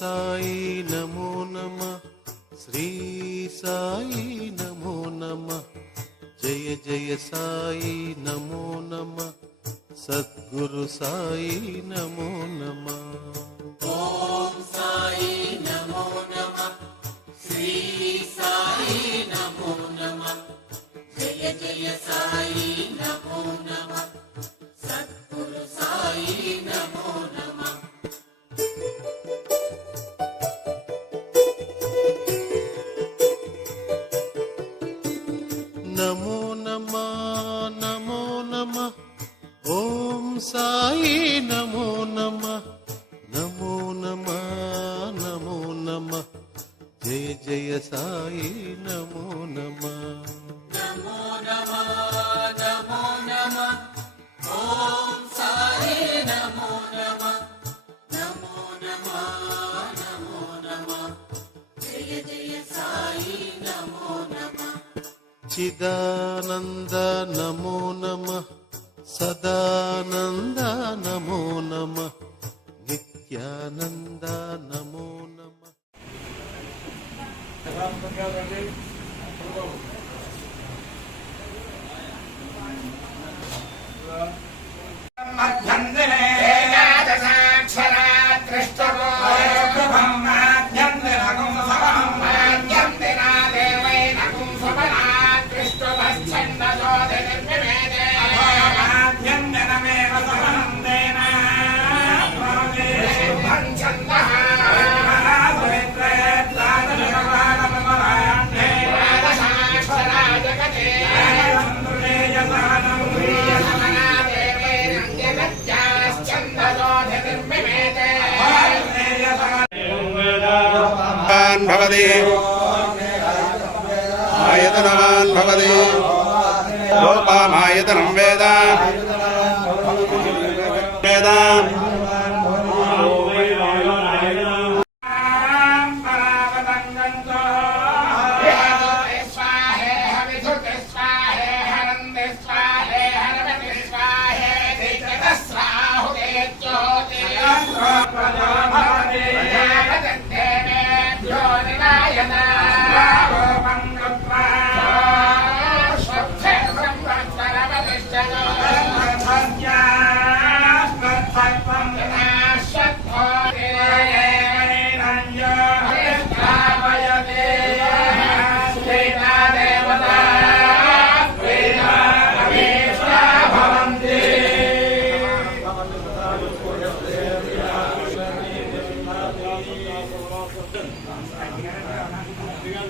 సాయి నమో నమ. శ్రీ సాయి నమో నమ. జయ జయ సాయి నమో నమ. సద్గురు సాయి నమో నమ. నమో జయ జయ సాయి నమో నమ. చిదానంద నమో నమ. సదానంద నమో నమ. నిత్యానంద నమో నమ भवति लोपामायतनं वेद वेद Thank you.